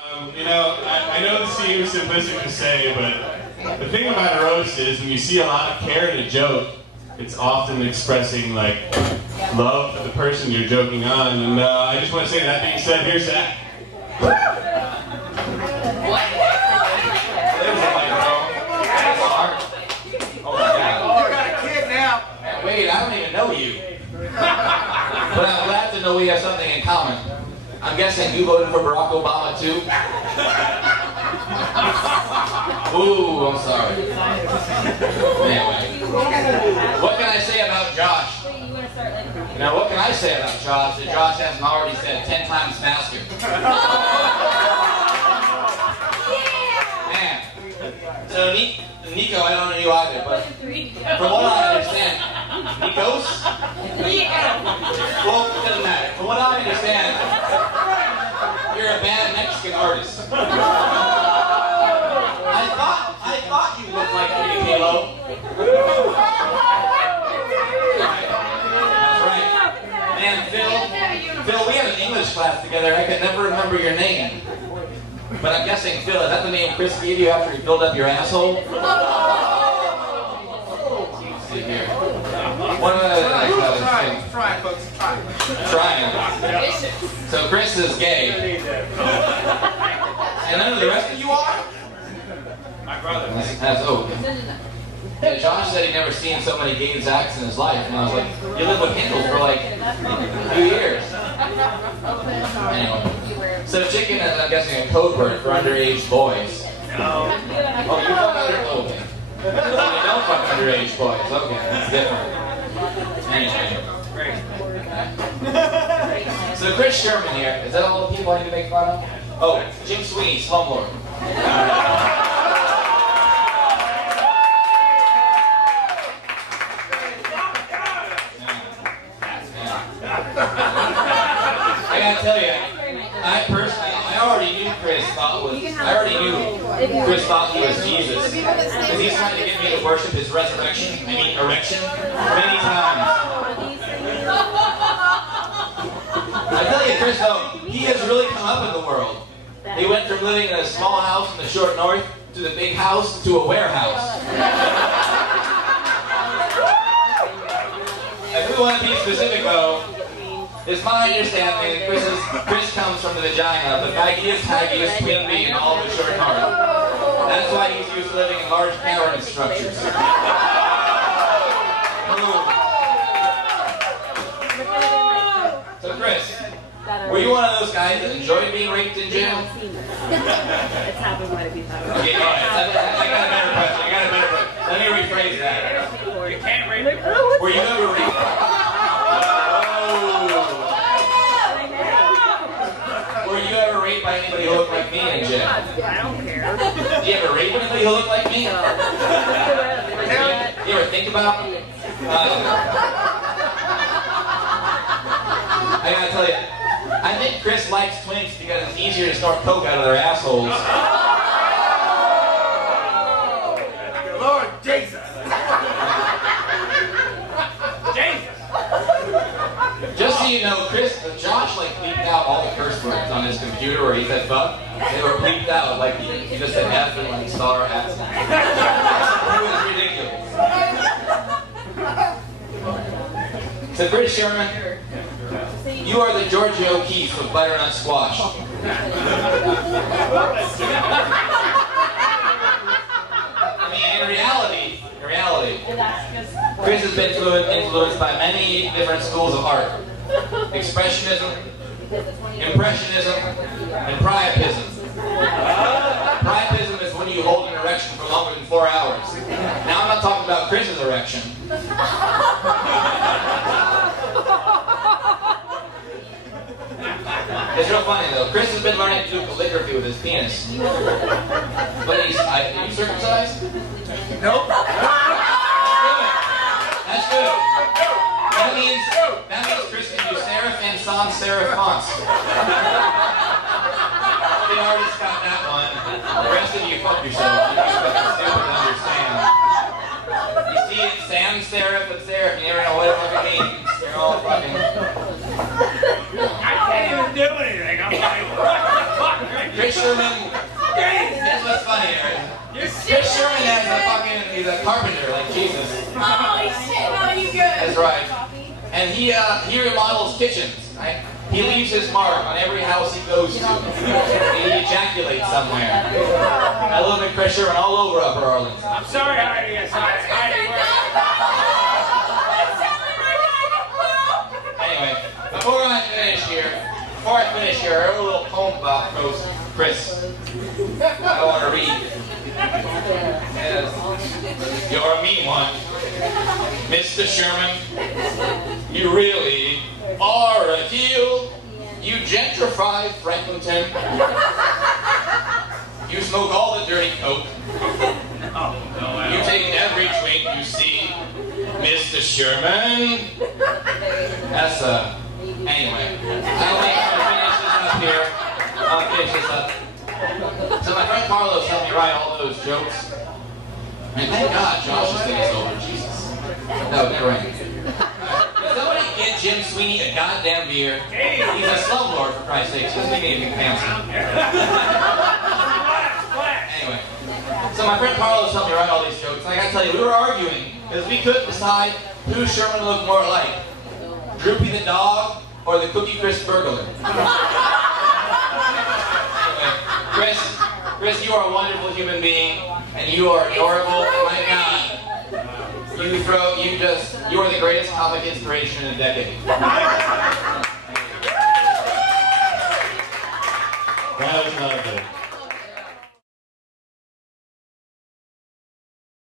You know, I know this seems simplistic to say, but the thing about a roast is when you see a lot of care in a joke, it's often expressing like love for the person you're joking on. And I just want to say, that being said, here's Zach. What? Oh my God. You got a kid now. Wait, I don't even know you. But I'm glad to know we have something in common. I'm guessing you voted for Barack Obama too? Ooh, I'm sorry. Anyway, what can I say about Josh? Now, what can I say about Josh that Josh hasn't already said 10 times faster? Man. So, Nico, I don't know you either, but from what I understand, Nikos? Well, it doesn't matter. From what I understand, you're a bad Mexican artist. I thought you looked like 3 Kilo. That's right. Man, Phil, we had an English class together. I could never remember your name. But I'm guessing, Phil, is that the name Chris gave you after he filled up your asshole? Let's see here. One of the Trying, folks. Trying. So Chris is gay. And none of the rest of you are? My brother. That's okay. Yeah, Josh said he'd never seen so many gay Zacks in his life. And I was like, you lived with Hindle for like a few years. Anyway. So chicken is, I'm guessing, a code word for underage boys. No. Oh, you fuck underage? Okay. You don't fuck underage boys. Okay, that's different. Anyway. So Chris Sherman here. Is that all the people I need to make fun of? Oh, Jim Sweeney, Slumlord. I gotta tell you, I already knew Chris thought he was Jesus. Because he's trying to get me to worship his resurrection, erection, many times. I tell you, Chris, though, he has really come up in the world. He went from living in a small house in the short north to the big house to a warehouse. If we want to be specific, though, it's my understanding that Chris comes from the vagina of the faggiest, haggiest queen bee in all of the short north. That's why he's used to living in large cavernous structures. So Chris, were you one of those guys that enjoyed being raped in jail? It's happened quite a few times. Okay, all right. I got a better question. Let me rephrase that. You can't rape me. Were you ever raped? Were you ever raped by anybody who looked like me in jail? I don't care. Did you ever rape anybody who looked like me? You ever think about it? I gotta tell you, I think Chris likes twinks because it's easier to snort coke out of their assholes. Lord Jesus. Jesus. Just so you know, Josh like bleeped out all the curse words on his computer where he said fuck. They were bleeped out, like he just said F and like star at. It was ridiculous. So Chris Sherman, you are the Georgia O'Keeffe of butternut squash. In reality, Chris has been influenced by many different schools of art. Expressionism, Impressionism, and Priapism. Priapism is when you hold an erection for longer than 4 hours. Now I'm not talking about Chris's erection. It's real funny though. Chris has been learning to do calligraphy with his penis. But are you circumcised? Nope. That's good. That means Chris can do serif and sans serif fonts. The artist got that one. The rest of you fuck yourself. You're stupid to understand. You see it, sans serif and serif, you never know what it fucking means. You're all fucking. I can't even do anything. I'm like, what the fuck? Chris Sherman a carpenter, like Jesus. Holy shit, no, you good. That's right. And he remodels kitchens, right? He leaves his mark on every house he goes to. He ejaculates somewhere. I live in Chris Sherman all over Upper Arlington. I'm sorry, Heidi. I'm sorry. Anyway, before I finish here, I wrote a little poem about Chris. I want to read. Yes. You're a mean one, Mr. Sherman. You really are a heel. You gentrify Franklinton. You smoke all the dirty coke. You take every drink you see, Mr. Sherman. That's anyway. I'll finish this up. So my friend Carlos helped me write all those jokes. And thank God Josh is getting over. Jesus. No, never mind. Can somebody get Jim Sweeney a goddamn beer? He's a slumlord, for Christ's sake. He doesn't need anything fancy. Anyway. So my friend Carlos helped me write all these jokes. And I gotta tell you, we were arguing because we couldn't decide who Sherman looked more like. Droopy the dog or the Cookie Crisp burglar. Anyway, Chris, you are a wonderful human being, and you are adorable. My God, you are the greatest comic inspiration in a decade. That was not good.